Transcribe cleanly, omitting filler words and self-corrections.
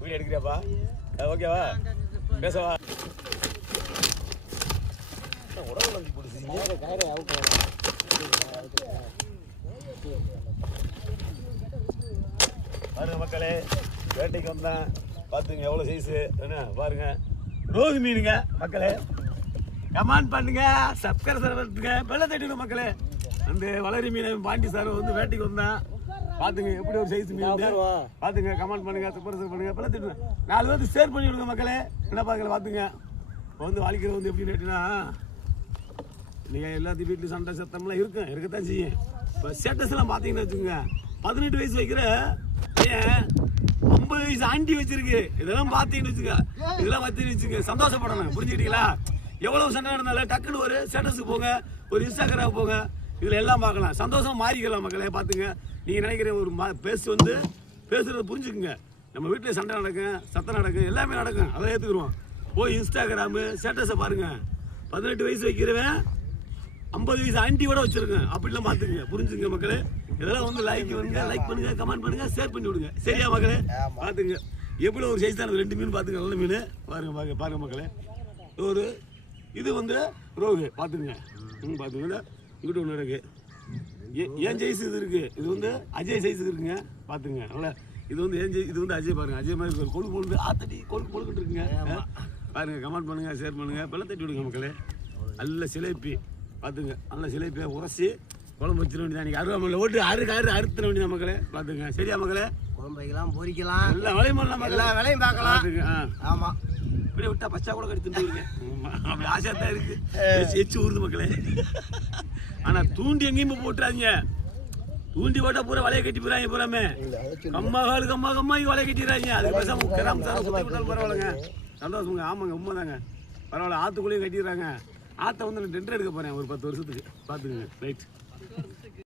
Video எடுக்கிறியாப்பா? ஓகேவா? பேசவா? பாருங்க மக்களே, வேட்டைக்கு வந்தேன். பார்த்துங்க எவ்வளோ சைஸு என்ன பாருங்க. ரோகு மீனுங்க மக்களே. கமெண்ட் பண்ணுங்க, சப்ஸ்கிரைப் பண்ணுங்க, பெல்ல தட்டிடுங்க மக்களே. அந்த வளரி மீனை பாண்டி சார் வந்து வேட்டைக்கு வந்தேன். பார்த்துங்க எப்படி ஒரு சைஸ் மீன் பார்த்துங்க. கமெண்ட் பண்ணுங்க, சப்ஸ்கிரைப் பண்ணுங்க, பெல்ல தட்டுங்க. 4 பேருக்கு ஷேர் பண்ணி விடுங்க மக்களே. என்ன பார்க்கல பார்த்துங்க. இப்போ வந்து வாழ்க்கையில் வந்து எப்படி நேட்டுனா நீங்கள் எல்லாத்தையும் வீட்டில் சண்டை சத்தம்லாம் இருக்கத்தான் செய்யும். இப்போ ஸ்டேட்டஸ்லாம் பார்த்தீங்கன்னு வச்சுக்கோங்க, 18 வயசு வைக்கிற ஏன் 50 வயசு ஆண்டி வச்சிருக்கு. இதெல்லாம் பார்த்தீங்கன்னு வச்சுக்க, இதெல்லாம் வச்சுக்க சந்தோஷப்படணும். புரிஞ்சுக்கிட்டீங்களா? எவ்வளவு சண்டை நடந்தாலும் டக்குன்னு ஒரு ஸ்டேட்டஸுக்கு போங்க, ஒரு இன்ஸ்டாகிராம் போங்க, இதில் எல்லாம் பார்க்கலாம். சந்தோஷம் மாறிக்கலாம் மக்களே. பார்த்துங்க, நீங்கள் நினைக்கிற ஒரு பேசுறத புரிஞ்சுக்குங்க. நம்ம வீட்டில் சண்டை நடக்கும், சத்தம் நடக்கும், எல்லாமே நடக்கும். அதை ஏற்றுக்குருவோம். போய் இன்ஸ்டாகிராமு ஸ்டேட்டஸை பாருங்க. 18 வயசு வைக்கிறவன் 50 வயசு ஆண்டியோட வச்சிருக்கேன். அப்படிலாம் பார்த்துக்குங்க, புரிஞ்சுங்க மக்களே. இதெல்லாம் வந்து லைக் பண்ணுங்க, கமெண்ட் பண்ணுங்க, ஷேர் பண்ணி விடுங்க. சரியா மக்களே? பார்த்துங்க எவ்வளோ ஒரு சைஸ் தான். 2 மீன் பார்த்துங்க, நல்ல மீன் பாருங்க மக்களே. ஒரு இது வந்து ரோகு பார்த்துங்க. பார்த்துங்க, இங்கிட்ட ஒன்று இருக்கு. ஏன் சைஸ் இது இருக்கு. இது வந்து அஜய் சைஸ் இருக்குங்க. பார்த்துங்க நல்ல. இது வந்து இது வந்து அஜய் பாருங்க. அஜய் மாதிரி கொழுக்கு ஆத்தட்டி கொழுக்கிட்டு இருக்குங்க. பாருங்க, கமெண்ட் பண்ணுங்க, ஷேர் பண்ணுங்க, பெல்ல தட்டி விடுங்க மக்களே. நல்ல சிலேப்பி பார்த்துங்க. நல்ல சிலேப்பியை உரசி குழம்பு வச்சிட வேண்டியதான். நீங்கள் அருவாமலை ஓட்டு அறுத்துட வேண்டியதான் மக்களே. பார்த்துங்க. சரியா மக்களே? குழம்பு வைக்கலாம், பொரிக்கலாம், எல்லா வேலையும் பண்ணலாம், எல்லா வேலையும் பார்க்கலாம். ஆமாம், இப்படியே விட்டா பச்சா கூட கடித்துட்டு இருக்கேன். அப்படி ஆசையாக தான் இருக்கு. எச்சு ஊறுது மக்களே. ஆனால் தூண்டி எங்கேயும் போட்டுறாங்க. தூண்டி போட்டால் பூரா வலையை கட்டி போறாங்க. பூராமே கம்மா வலையை கட்டிடுறாங்க. அது பேசாமல் பரவாயில்லைங்க. சந்தோஷமுங்க. ஆமாங்க, உண்மைதாங்க. பரவாயில்ல. ஆற்றுக்குள்ளேயும் கட்டிடுறாங்க. ஆற்றை வந்து நான் டெண்டர் எடுக்க போகிறேன் ஒரு 10 வருஷத்துக்கு. பார்த்துங்க. ரைட்.